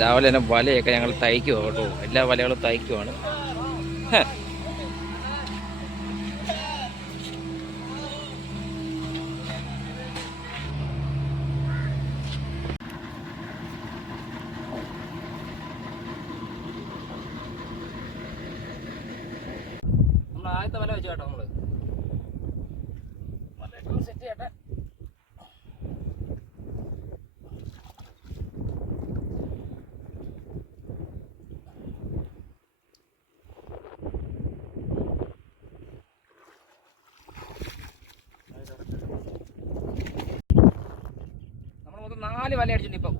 രാവിലെ തന്നെ വലയൊക്കെ ഞങ്ങൾ തയ്ക്കുക കേട്ടോ, എല്ലാ വലകളും തയ്ക്കുവാണ്. നമ്മൾ ആദ്യത്തെ വല വെച്ച് കേട്ടോ, നമ്മള് സെറ്റ് ചെയ്യട്ടെ. നമ്മൾ മൊത്തം 4 വല അടിച്ചിട്ടുണ്ട് ഇപ്പം.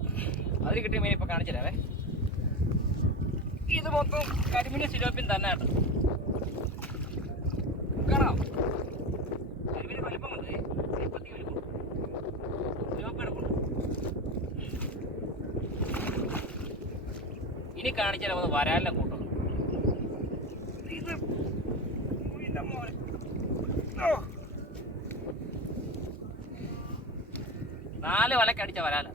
അതിൽ കിട്ടിയ മീൻ ഇപ്പം കാണിച്ചു തരാവേ. ഇത് മൊത്തം കരിമീൻ സിലോപ്പിൻ തന്നെ കേട്ടോ. കാണാം, കരിമീൻ വലിപ്പം വന്നത് സിലോപ്പത്തി വലിപ്പം സിലോപ്പ് എടുക്കണം. ഇനി കാണിച്ചാൽ നമ്മൾ വരാലിനെ കൂട്ടണം. ഇത് 4 വലക്കടിച്ച വരാല.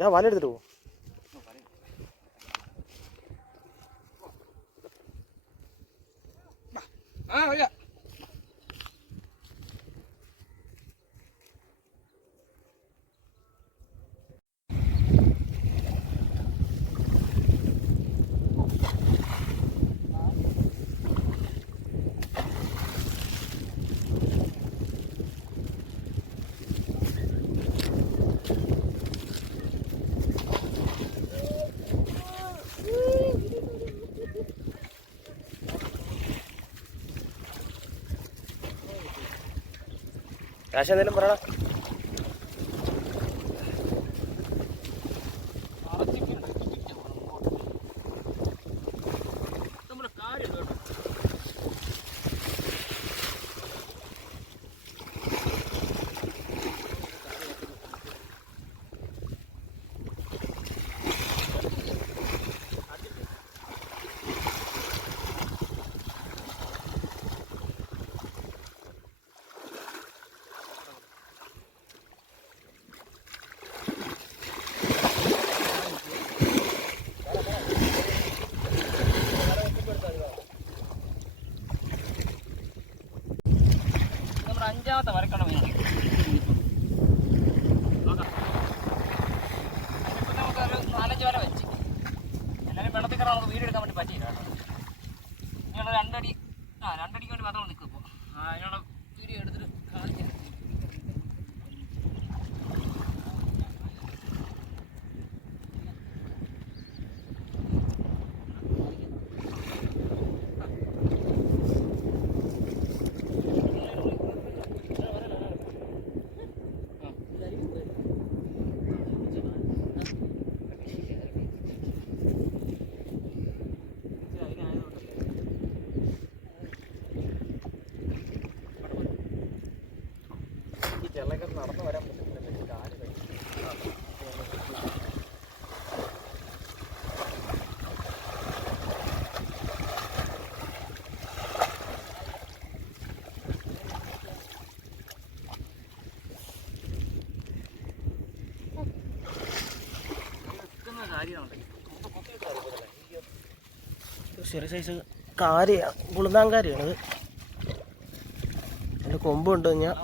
ഞാൻ വല എടുത്തിട്ട് പോകും. കാശ് എന്തെങ്കിലും പറയണ. അഞ്ചാമത്തെ വരക്കണം മീനാണ്. നോക്കാം, അതിനിപ്പോൾ നമുക്കൊരു 4-5 വല വെച്ച് എല്ലാവരും വെള്ളത്തിൽ കയറാൻ നമുക്ക് വീഡിയോ എടുക്കാൻ വേണ്ടി പറ്റിയില്ല കേട്ടോ. ഇനിയുള്ള 2 അടിക്ക് വേണ്ടി മാത്രം നിൽക്കും. ഇപ്പോൾ അതിനുള്ള വീഡിയോ എടുത്തിട്ട് കാണിക്കാം. ചെള്ളക്കത്ത് നടന്നു വരാൻ പറ്റുന്നില്ല, കാല് ചെറിയ സൈസ് കാര്യമാണ്, കുളുന്നാങ്കാരിയാണിത്. അതിൻ്റെ കൊമ്പ് കൊണ്ട് കഴിഞ്ഞാൽ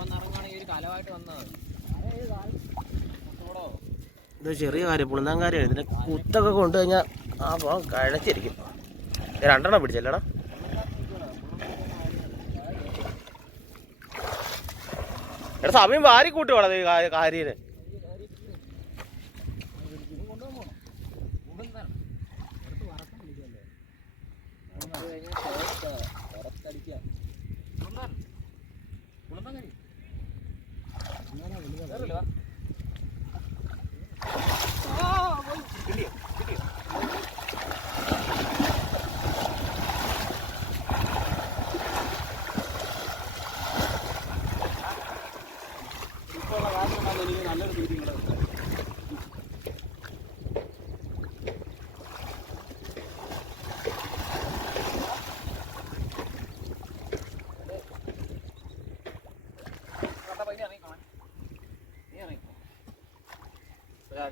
ഇത് ചെറിയ കാര്യം, പുളുന്നാങ്കാരിയാണ്. ഇതിൻ്റെ കുത്തൊക്കെ കൊണ്ടു കഴിഞ്ഞാൽ ആ പാവം കഴച്ചിരിക്കും. 2 എണ്ണം പിടിച്ചല്ലേടാ. എടാ സമയം വാരി കൂട്ടി വേണം കാര്യന്. നല്ലൊരു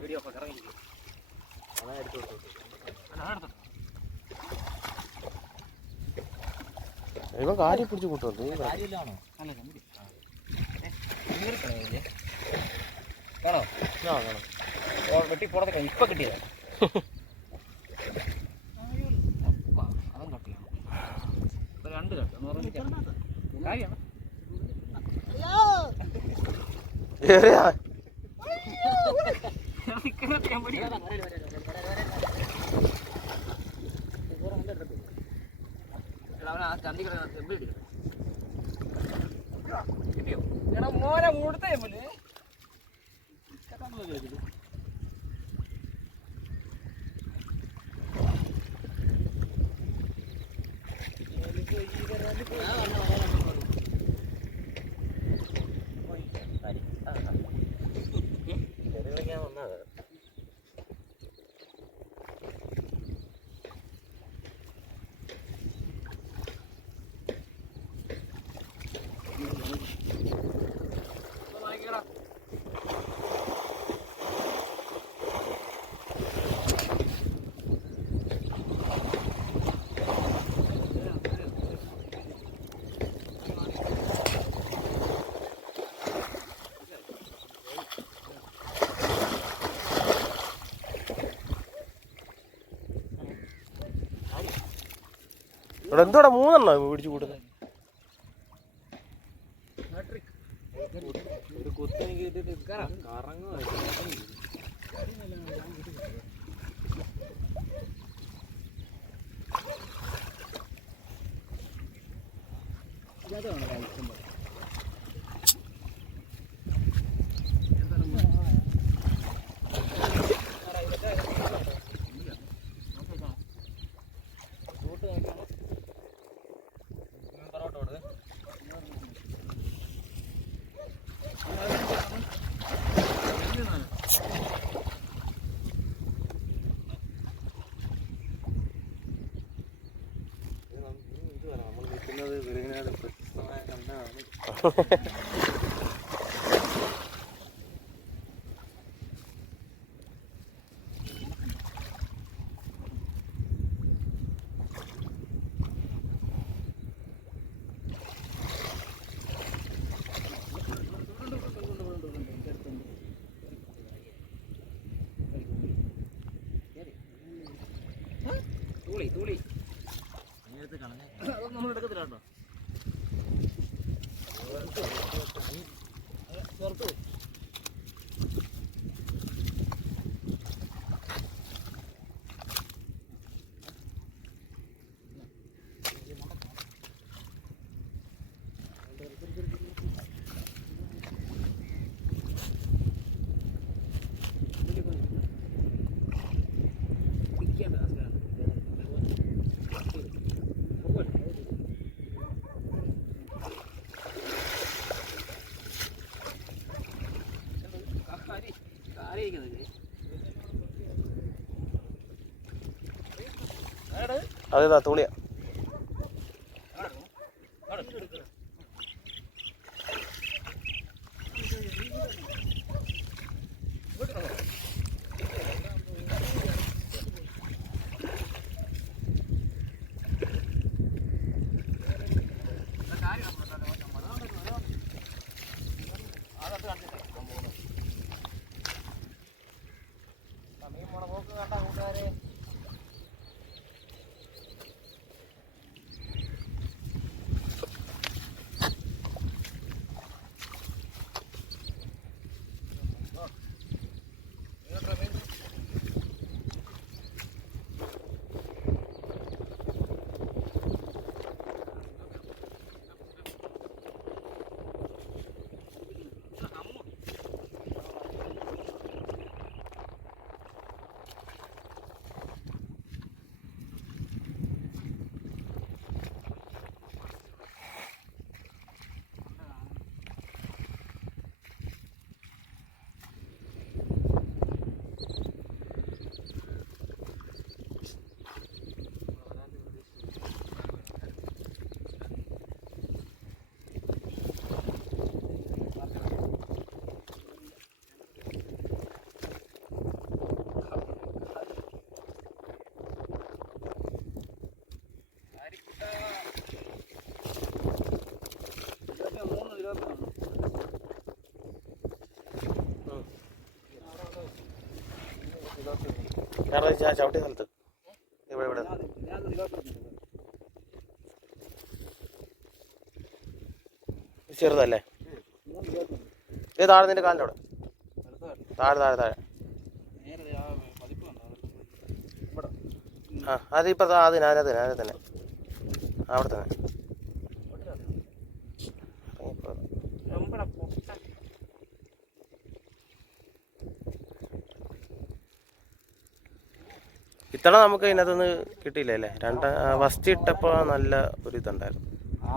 വീഡിയോ ഒക്കെ ഇറങ്ങിയിരിക്കും. അതാ എടുത്തു കൊടുത്തു. ഇവൻ കാര്യം പിടിച്ച് കൂട്ടുന്നു. കാര്യമില്ലാണോ? അല്ല കാണോ? വെട്ടി പുറത്ത് കഴിഞ്ഞു. ഇപ്പം കിട്ടിയതാ. അതും കട്ടിയാണ്. ഇപ്പം 2 കട്ട് കാര്യമാണ്. കിട്ടിയോ? എടാ മോനെ മൂടത്തെ ഇവിടെ എന്തോടാ 3 പിടിച്ചു കൂട്ടുന്നത്? ഒരു കുത്തെനിക്ക് ഇട്ടിട്ട് കറങ്ങുക. നമ്മൾ നിൽക്കുന്നത് വെറുതെ പ്രശസ്തമായ കണ്ടാണ്. തൂളി അതൊന്നും നമ്മൾ എടുക്കത്തില്ല കേട്ടോ. ചേർത്ത് അതേതാ തുളിയാ? കാരണം ചവിട്ടിയ സ്ഥലത്ത് ഇവിടെ ഇവിടെ ചെറുതല്ലേ? ഇത് താഴെ നിന്റെ കാലിൻ്റെ അവിടെ താഴെ താഴെ താഴെ. ആ അതിപ്പോൾ അതിനകത്ത് തന്നെ അവിടെ തന്നെ. ഇത്തവണ നമുക്ക് ഇതിനകത്തുനിന്ന് കിട്ടിയില്ല അല്ലേ? ഫസ്റ്റ് ഇട്ടപ്പോൾ നല്ല ഒരു ഇതുണ്ടായിരുന്നു.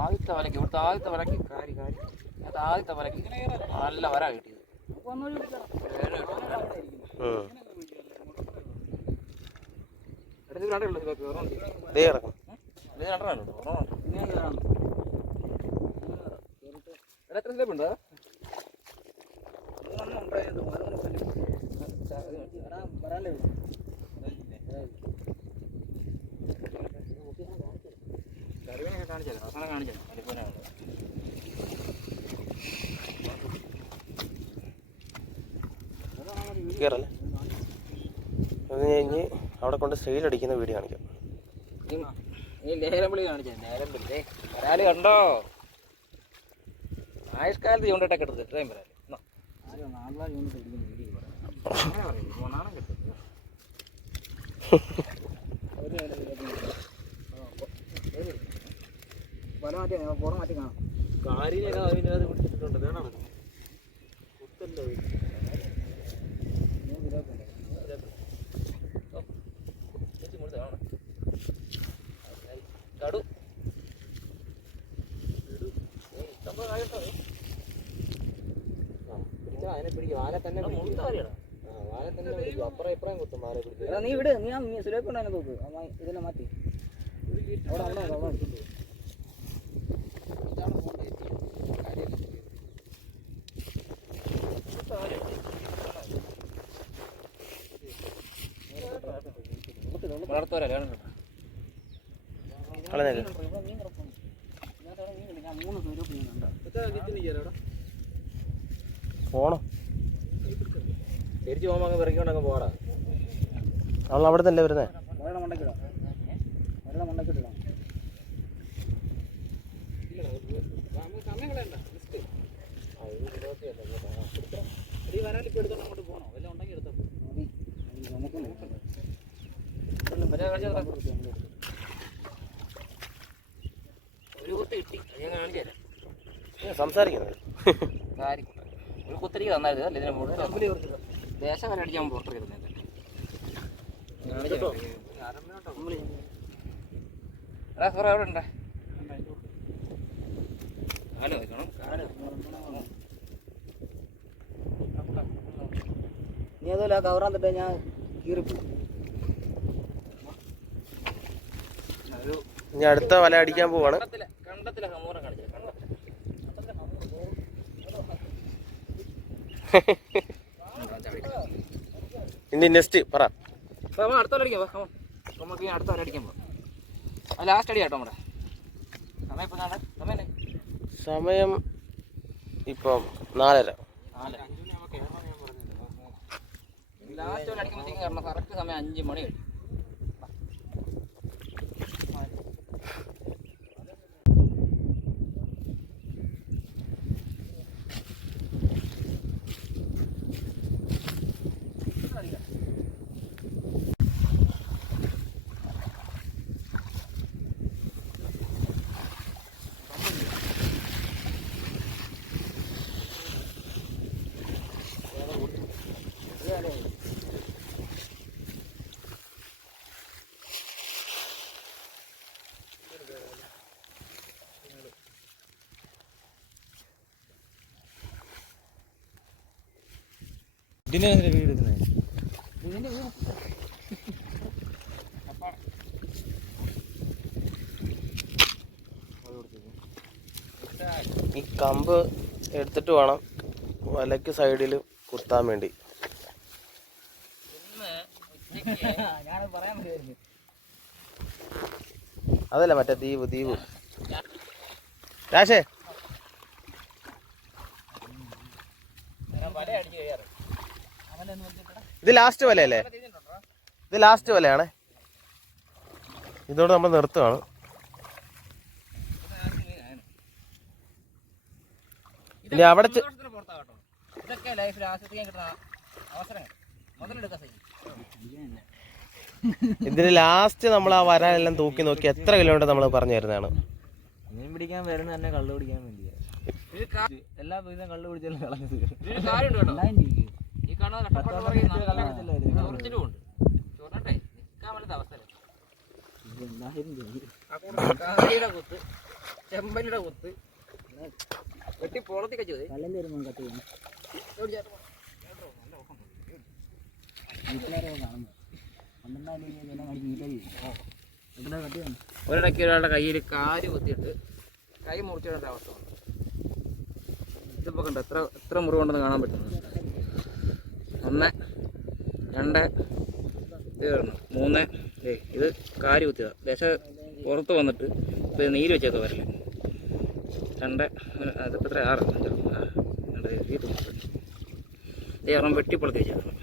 ആദ്യത്തെ വലയ്ക്ക് ഇവിടുത്തെ ആദ്യത്തെ വലയ്ക്ക് ആദ്യത്തെ വലയ്ക്ക് നല്ല വര കിട്ടിയത്. എത്ര സ്ലേപ്പുണ്ടോ? കാണിച്ചാൽ അവസാനം കാണിച്ചാൽ അലിപ്പോനാണ്. കയറല്ലേ? അത് കഴിഞ്ഞ് അവിടെ കൊണ്ട് സെയിലടിക്കുന്ന വീഡിയോ കാണിക്കാം. ഈ ലേലംവിളി കാണിച്ചാൽ ലേലംവിളി വരാല് കണ്ടോ? ആയുഷ്കാലത്ത് ചൂണ്ടിട്ടൊക്കെ എടുത്ത് ഇത്രയും വരാല് നാണം കിട്ടും. പല മാറ്റി പുറം മാറ്റി കാണാം. കാരിനൊക്കെ അതിനകത്ത് പിടിച്ചിട്ടുണ്ട്. വേണം കുത്തല്ലോ കടു അതിനെ പിടിക്കും. വാല തന്നെ വാല തന്നെ പിടിക്കും. അപ്പുറം ഇപ്പുറം കുത്തും. വാല പിടിക്കും. നീ വിട്. നീ സുരേഷ് കൊണ്ടു നോക്ക്. ഇതെല്ലാം മാറ്റി വളർത്തോരല്ലേ പോണം. തിരിച്ചു പോകുമ്പോൾ അങ്ങ് പിറക്കിക്കൊണ്ടങ്ങ് പോടാ. അവൾ അവിടെ തന്നെ വരുന്നേ. മണ്ടക്കിടാം മണ്ടക്കിട്ടിടാം. സമയം കളയണ്ട. വരാലിപ്പോൾ എടുത്തോണ്ട് അങ്ങോട്ട് പോകണോ? വല്ല ഉണ്ടെങ്കിൽ എടുത്തോ. ഒരു കുത്ത് കിട്ടി. ഞാൻ കാണിച്ചു തരാം. സംസാരിക്കുന്നത് ഒരു കുത്തിരിക്ക് തന്നായിരുന്നു അല്ലേ? ഇതിനെ മുഴുവൻ ദേശം വരെ അടിക്കാൻ പുറത്തിരുന്നത്. എടാ അവിടെ ഉണ്ടേ കാല് വെക്കണം. നീ അതുപോലെ ആ കവറാൻ തൊട്ടേ ഞാൻ കീറിപ്പോ. ഇനി അടുത്ത വല അടിക്കാൻ പോവാണ്. കണ്ടത്തിലെ ഹമൂറ കാണിച്ചു. ഇനി നെക്സ്റ്റ് പറ. അടുത്ത വല അടിക്കാം. നമുക്ക് അടുത്ത വല അടിക്കാൻ പോവാം. അത് ലാസ്റ്റ് അടി കേട്ടോ. നമ്മുടെ സമയം ഇപ്പം സമയം ഇപ്പം 4:30. ലാസ്റ്റ് വല അടിക്കുമ്പോഴത്തേക്കും കാരണം കറക്റ്റ് സമയം 5 മണി കഴിയും. ഇതിനെ വീട് എടുക്കുന്നത് ഈ കമ്പ് എടുത്തിട്ട് വേണം വലയ്ക്ക് സൈഡിൽ കുത്താൻ വേണ്ടി. അതല്ല മറ്റേ ദ്വീപ് രാശേ ഇത് ലാസ്റ്റ് വലയല്ലേ? ഇത് ലാസ്റ്റ് വലയാണേ. ഇതോടെ നമ്മൾ നിർത്തുകയാണ്. ഇനി അവിടെ ഇതൊക്കെ ലൈഫിൽ ആസ്വദിക്കാൻ കിട്ടുന്ന അവസരങ്ങൾ മുതലെടുക്കാൻ സാധിക്കും. ഇതിന് ലാസ്റ്റ് നമ്മൾ ആ വരാനെല്ലാം തൂക്കി നോക്കി എത്ര കിലോമീറ്റർ നമ്മൾ പറഞ്ഞു തരുന്നതാണ്. മീൻ പിടിക്കാൻ വരുന്ന തന്നെ കള്ളു പിടിക്കാൻ വേണ്ടിയാണ്. എല്ലാ പൈസയും കള്ളു പിടിച്ചാലും കളഞ്ഞത്. ഈ കാണുന്ന ഒറിജിനും ഉണ്ട്. ചോറിനട്ടെ നിൽക്കാൻ വേണ്ട അവസരം. കാരിയുടെ കുത്ത്, ചെമ്പനിയുടെ കുത്ത്, വെട്ടി പൊളത്തി കച്ചു ഒരിടയ്ക്ക് ഒരാളുടെ കയ്യിൽ കാര് കുത്തിയിട്ട് കൈ മുറിച്ചിടേണ്ട അവസ്ഥ. ഇതിപ്പോൾ കണ്ടോ എത്ര മുറിവുണ്ടെന്ന് കാണാൻ പറ്റുന്നത്. 1 2 3 ഇത് കാര് കുത്തിയതാ. ദേശം പുറത്ത് വന്നിട്ട് ഇപ്പോൾ നീര് വെച്ചേക്കോ വരല്ലേ. 2 അതിപ്പോൾ എത്ര 6 5 ഈ തുമ്പ് ഒരെണ്ണം വെട്ടിപ്പൊളത്തി വെച്ചേക്കണം.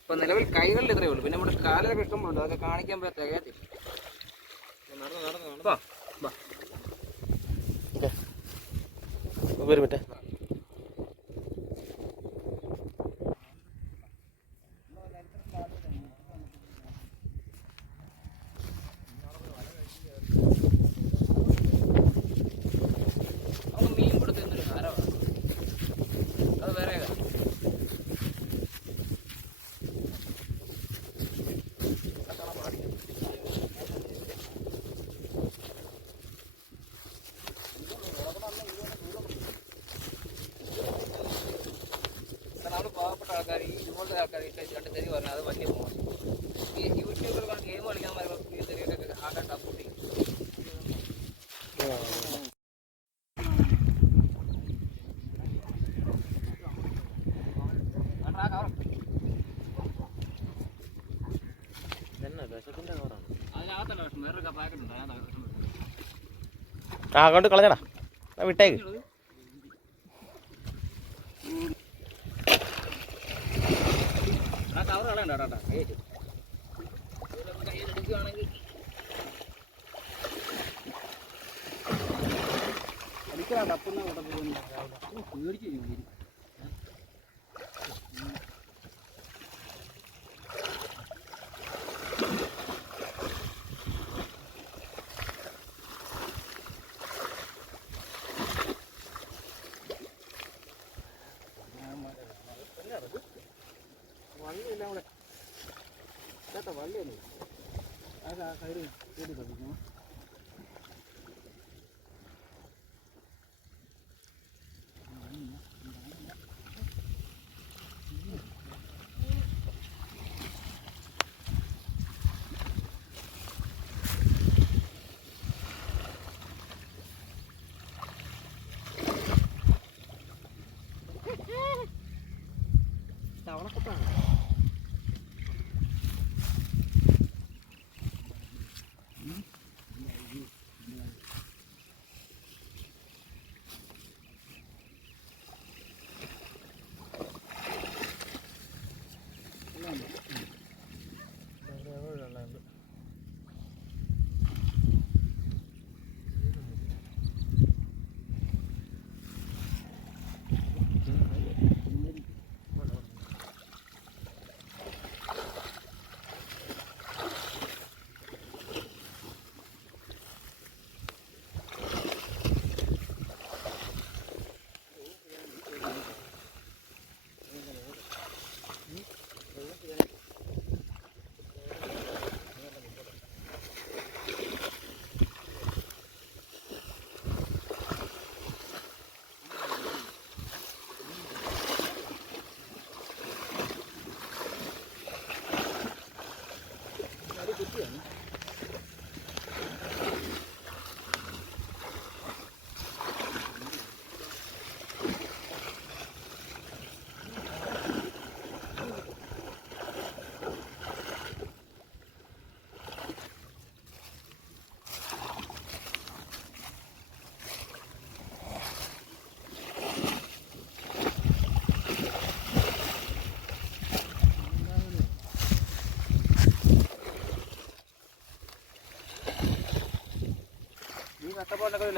ഇപ്പം നിലവിൽ കൈകളിൽ ഇത്രയേ ഉള്ളൂ. പിന്നെ നമ്മുടെ കാലിലൊക്കെ ഇഷ്ടമുള്ളൂ. അതൊക്കെ കാണിക്കാൻ പറ്റാ തികയത്തില്ല. ഒരു മിനിറ്റ്. മീൻ കൊടുത്തൊരു ഹാരമാണ് അത് വേറെ. നമ്മൾ പാവപ്പെട്ട ആൾക്കാർ ഇതുപോലത്തെ ആൾക്കാർ രണ്ട് തെരി പറഞ്ഞാൽ അത് വലിയ മോശം. ഈ യൂട്യൂബിൽ ഗെയിം കളിക്കാൻ പറയുമ്പോൾ ഈ തെരിയൊക്കെ ആക്കാൻ സപ്പോർട്ട് ചെയ്യും. അതിനകത്തല്ല വിഷം, വേറൊരു പാക്കറ്റ് ഉണ്ട് അതിനകത്ത് വിഷം. കൊണ്ട് കളഞ്ഞടാ, വിട്ടേക്ക്. ആ കവർ കളയണ്ട കേട്ടോ. കയ്യിലെടുക്കുകയാണെങ്കിൽ അടിക്കാൻ തപ്പുന്ന പേടിച്ചു. വള്ളിയെല്ലാം കൂടെ ചേട്ടാ വള്ളിയല്ലേ അത് ആ സൈഡ് കൂടി തന്നു. തവളക്കൊത്താണ്.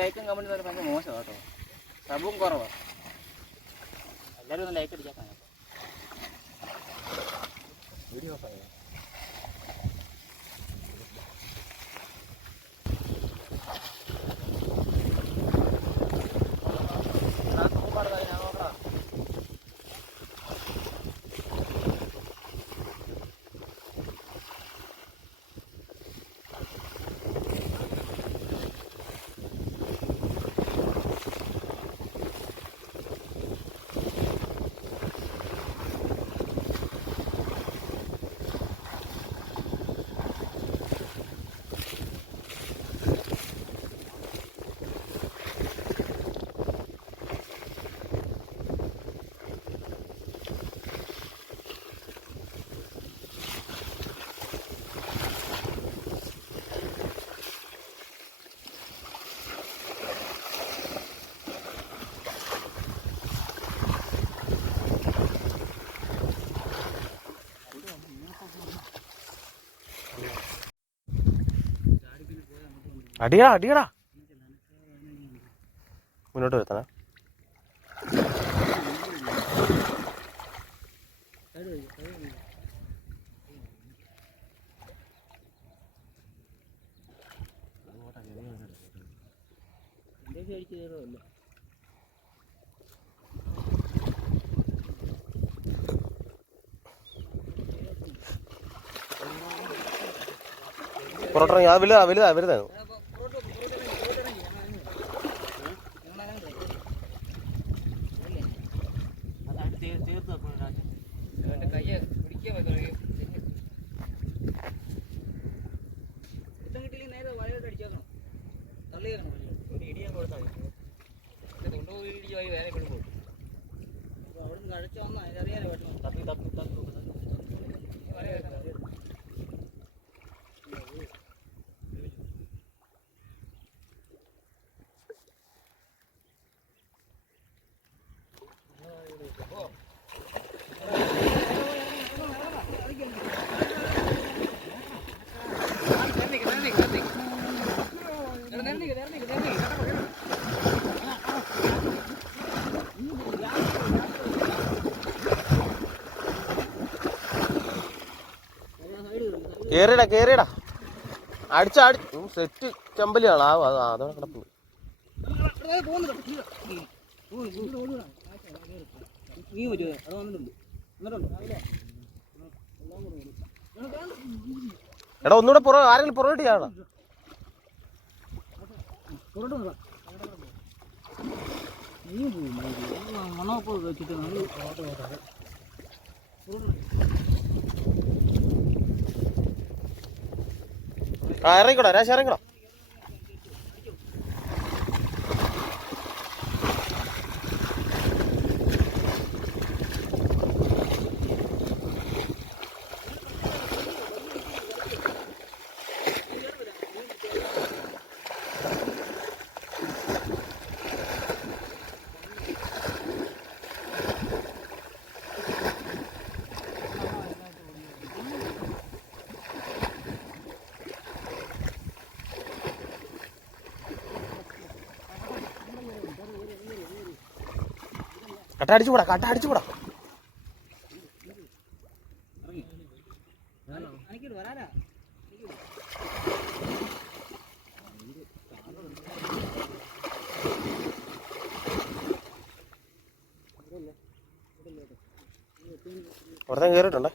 ലൈക്കും കമൻറ്റും തന്നെ ഭയങ്കര മോശമാണ് കേട്ടോ. സബും കുറവാണ്. എല്ലാവരും ഒന്ന് ലൈക്ക് അടിക്കാൻ വീഡിയോ ഓഫ് ആയോ? അടിയടാ അടിയടാ മുന്നോട്ട് വരുത്തണേ. പൊറോട്ട അത് വലുതാ വലുതാ വലുതാണ്. കേറിയടാ കേറിയടാ അടിച്ച അടി സെറ്റ് ചെമ്പലിയാണ് അതോടെ കിടപ്പുണ്ട്. എടാ ഒന്നുകൂടെ ആരെങ്കിലും പുറകോട്ട് ചെയ്യാടാ. ഇറങ്ങിക്കോടാ രാശി ഇറങ്ങിക്കോടാ. കട്ട അടിച്ചുകൂടാ കട്ട അടിച്ചുകൂടാ. അവിടെ കയറിയിട്ടുണ്ടേ.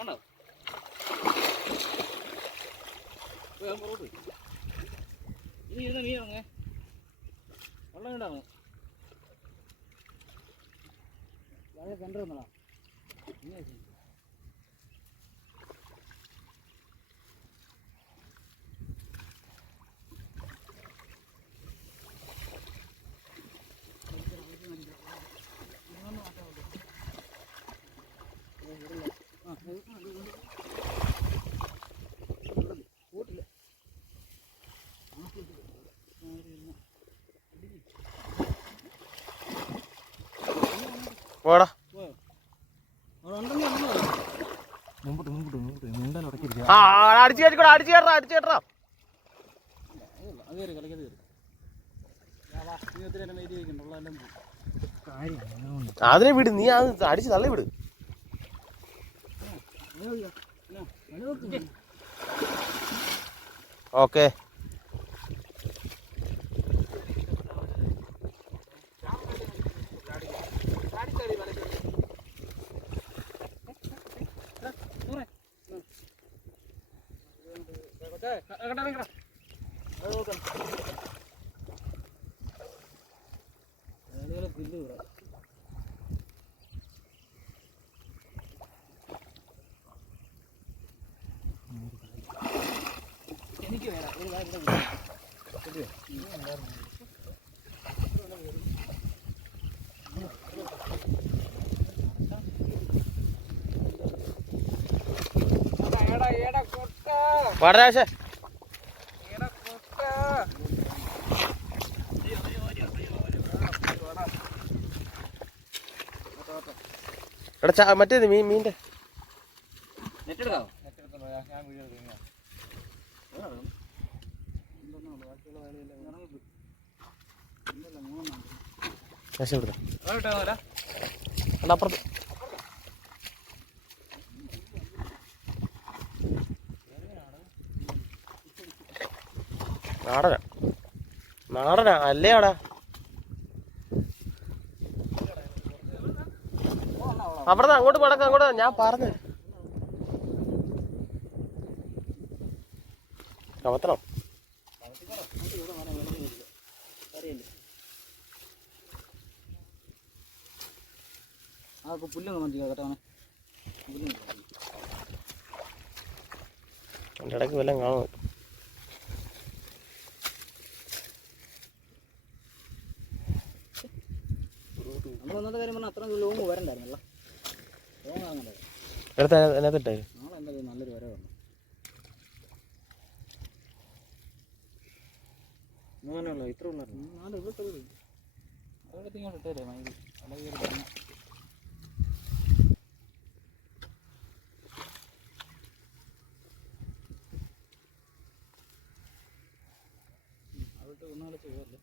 കണ്ടോ ഇനി ഇരുന്ന മീനങ്ങ് വെള്ളം ഉണ്ടാകും. വളരെ കണ്ടു വന്നടാ. പോടാ. ആ അടിച്ചു കയറ്റിക്കോടാ, അടിച്ചു കയറാ, അടിച്ചു കയറാ. അതിനെ വിട്, നീ അത് അടിച്ച് തള്ളി വിട്. ഓക്കെ. പാടരാശേ എടാ മറ്റേത് മീൻ്റെ നെറ്റെടുക്കാവോ? അപ്പുറത്ത് നാടനാ, നാടനാ അല്ലേ ആടാ. അവിടുന്ന് അങ്ങോട്ട് പടക്കം, അങ്ങോട്ട് ഞാൻ പറഞ്ഞു കമത്തണം. എൻ്റെ ഇടയ്ക്ക് വല്ലതും കാണും. നമ്മൾ കാര്യം പറഞ്ഞാൽ അത്ര ലോങ് വരണ്ടായിരുന്നല്ലോ. ലോങ് അങ്ങനെ എടുത്ത അതിനകത്തിട്ടേ നാളെ എന്താ നല്ലൊരു വര വന്നു. അങ്ങനെയുള്ള ഇത്ര ഉള്ളായിരുന്നു. നാളെ ഇവിടെ അവിടെ ഇങ്ങോട്ട് ഇട്ടേ മൈദി അല്ലെങ്കിൽ അവിടെ ഒന്നാളെ പോവല്ലേ.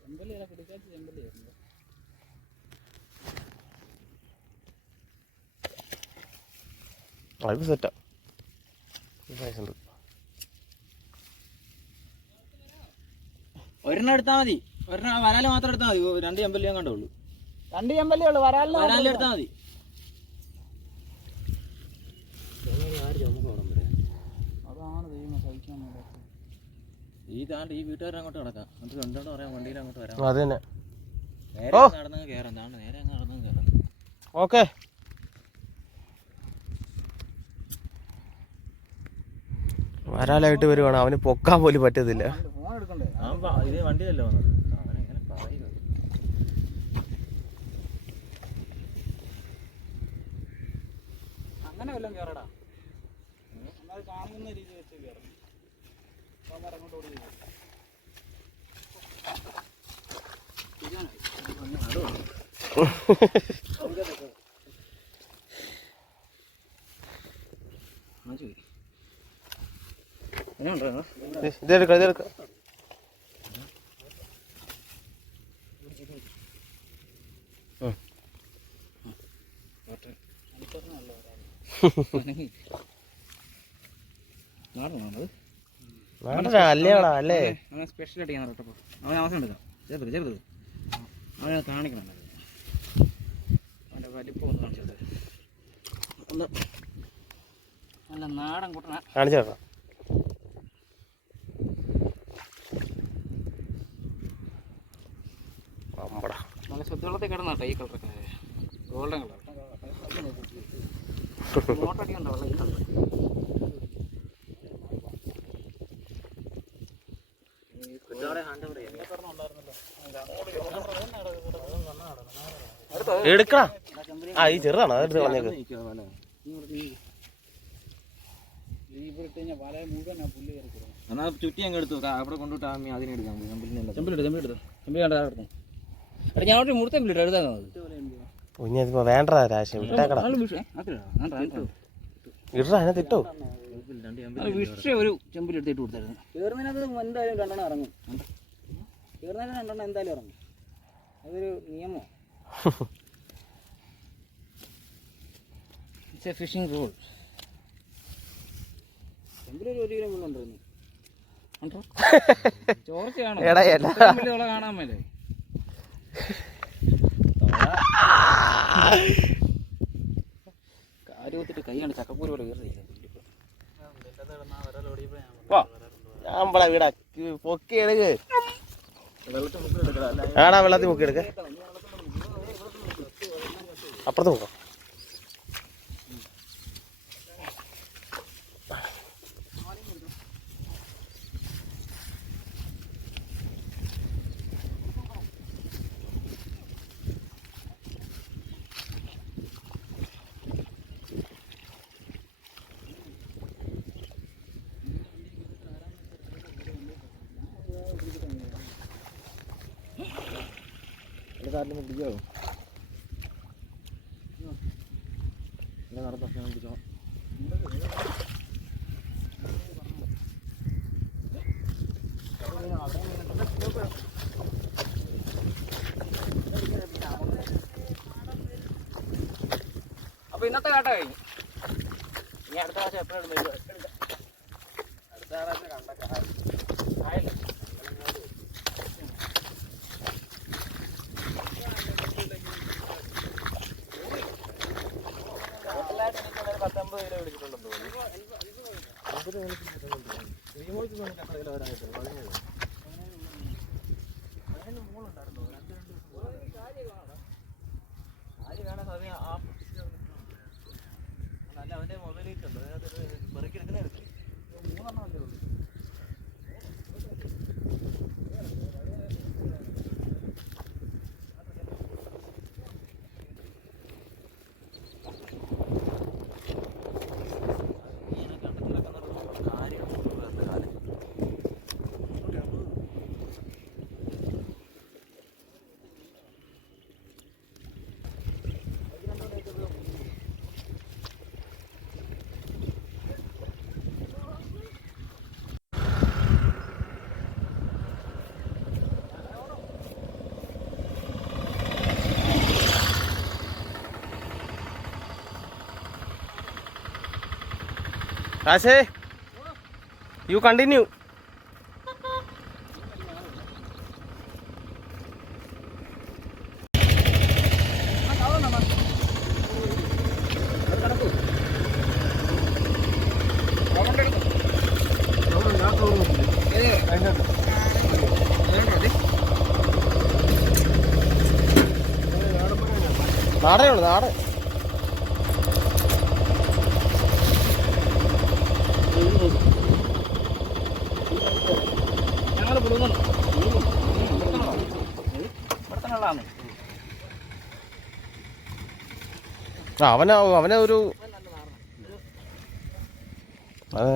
ചെമ്പല്ലിയല്ല പിടിക്കാത്ത ചെമ്പല്ലിയായിരുന്നു. അത് സെറ്റാ ഉണ്ട്. ഒരെണ്ണം എടുത്താൽ മതി, ഒരെണ്ണം വരാല് മാത്രം എടുത്താൽ മതി. 2 ചെമ്പല്ലിയും കണ്ടുള്ളൂ. 2 ചെമ്പല്ലേ ഉള്ളു, വരാലിൽ എടുത്താൽ മതി. അതാണ് ദൈവം സഹിക്കാൻ. ഈ വീട്ടുകാരെ അങ്ങോട്ട് കിടക്കാം, എന്നിട്ട് രണ്ടോണ്ട് പറയാം വണ്ടിയിൽ അങ്ങോട്ട് വരാം. അത് തന്നെ നേരെ നടന്നങ്ങ് കയറാം, നേരെ അങ്ങ് നടന്നങ്ങ് കയറാം. ഓക്കെ. വരാലായിട്ട് വരുവാണ്, അവന് പൊക്കാൻ പോലും പറ്റത്തില്ല. ഇത് വണ്ടിയിലല്ലേ വന്നത്, അവനെങ്ങനെ പറയുക. അങ്ങനെ വല്ലതും കയറടാ, എന്നാൽ കാണുന്ന രീതി വെച്ച് കയറും. അങ്ങോട്ട് ഓടി ഇതെടുക്ക, ഇതെടുക്ക. അല്ലേടാ അല്ലേ, സ്പെഷ്യൽ ആയിട്ട് ഞാൻ ഇട്ടപ്പോൾ അവൻ അവസാനം എടുക്കാം. ചെറുത് അവനെ കാണിക്കണം. അവൻ്റെ വലിപ്പം ഒന്ന് കാണിച്ചത് ഒന്ന് നല്ല നാടൻ കുട്ടന കാണിച്ചു തരാം. നല്ല ശുദ്ധവെള്ളത്തിൽ കിടന്നാട്ടെ ഈ കളറൊക്കെ, ഗോൾഡൻ കളർ. നോട്ടൊക്കെ ഉണ്ടോ വെള്ളം? എടുക്കണ. ആ ഈ ചെറുതാണോ അതെടുത്ത് കളഞ്ഞേക്ക്. എന്നാൽ ചുറ്റി അങ്ങ് എടുത്തു അവിടെ കൊണ്ടുവിട്ട് അതിനെടുക്കാം. ചെമ്പിലെടുത്തു. എടാ ഞാൻ ഒരു മുഴുത്ത വിളിട്ട് എഴുതാനോ കുഞ്ഞിപ്പോ വേണ്ട രാശി വിട്ടേക്കടാ ഇട അതിനകത്ത് ഇട്ടോ വിഷ ഒരു ചെമ്പിലെടുത്തിട്ട് കൊടുത്തായിരുന്നു. കയറുന്നതിനകത്ത് എന്തായാലും 2 എണ്ണം ഇറങ്ങും. കയറുന്നതിന് 2 എണ്ണം എന്തായാലും ഇറങ്ങും. അതൊരു നിയമം. It's a fishing rule. ചെമ്പിലൊരു 1 കിലോ മുള്ളുണ്ടായിരുന്നു. ചോർച്ചയാണോ കാണാൻ മേലെ കാര്യത്തിട്ട് കൈയാണ് ചക്കപ്പൂര് പോലെ കയറി നമ്മളെ വീടാ പൊക്കി എടുക്ക് ആടാ വെള്ളത്തിൽ മുക്കി എടുക്ക അപ്പുറത്ത് നോക്കാം. കാട്ടിലൊന്ന് പിടിക്കാവോ? നടന്ന ഭക്ഷണം പിടിച്ചോ. അപ്പൊ ഇന്നത്തെ കാട്ട കഴിഞ്ഞു. ഇനി അടുത്ത പ്രാവശ്യം എപ്പോഴും അടുത്ത പ്രാവശ്യം കണ്ടൊക്കെ ആയില്ല. അവന്റെ മൊബൈലിട്ടുണ്ട് പെറുക്കിയെടുക്കുന്നേ എടുക്കും. 3 എണ്ണമല്ലേ ഉള്ളൂ. രാശേ യു കണ്ടിന്യൂ. നാടനുള്ളു നാടൻ. ഞങ്ങൾ കൊടുക്കുന്നുണ്ട്. അവനെ ഒരു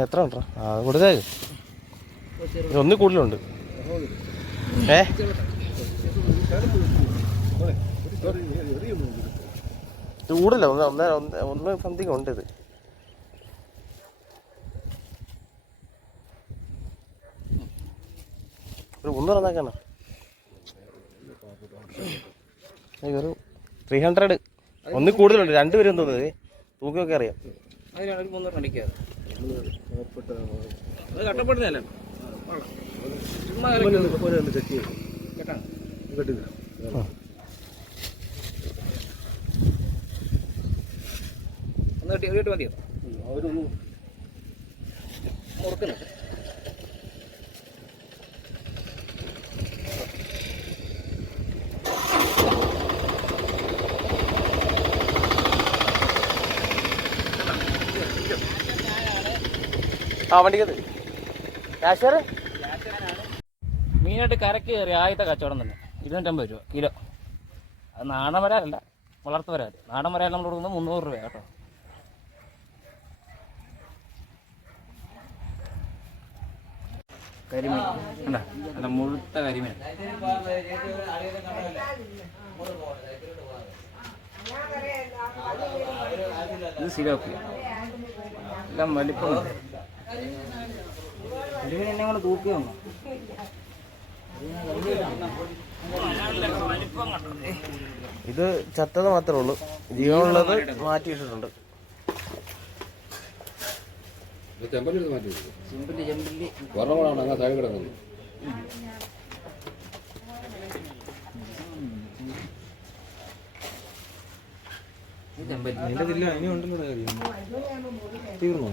എത്ര ഉണ്ടോ അത് കൊടുത്തേ ഒന്നിൽ കൂടുതലുണ്ട്. ചൂടില്ല ഒന്ന് സംതിങ് ഉണ്ട് ഇത്. ഒരു 1 ഒരു 300 ഒന്നിൽ കൂടുതലുണ്ട്. 2 പേരും തോന്നുന്നത് തൂക്കിയൊക്കെ അറിയാം. അതിനാണ് ഒരു 300 അടിക്കാതെ അത് കട്ടപ്പെടുന്നതല്ല. ഒന്ന് കേട്ട് മതിയോ മുറുക്കുന്നത്? വണ്ടിക്കത് കാശ്മീർ മീനായിട്ട് കരക്ക് കയറി ആദ്യത്തെ കച്ചവടം തന്നെ 250 രൂപ കിലോ. അത് നാടൻ വരാലല്ല, വളർത്ത് വരാല്. നാടൻ വരാൽ നമ്മൾ കൊടുക്കുന്നത് 300 രൂപ കേട്ടോ. കരിമീൻ കണ്ടാ, നല്ല മുഴുത്ത കരിമീൻ. ഇത് സിലോപ്പിയ, എല്ലാം വലിപ്പമുണ്ട്. കരിമീൻ എന്നെ കൂടെ തൂക്കി വന്നു. ഇത് ചത്തത് മാത്രമേ ഉള്ളൂ, ജീവനുള്ളത് മാറ്റിയിട്ടിട്ടുണ്ട്. ചെമ്പല്ലി കിടക്കുന്നു. ഇനി ഉണ്ടല്ലോ തീർന്നു.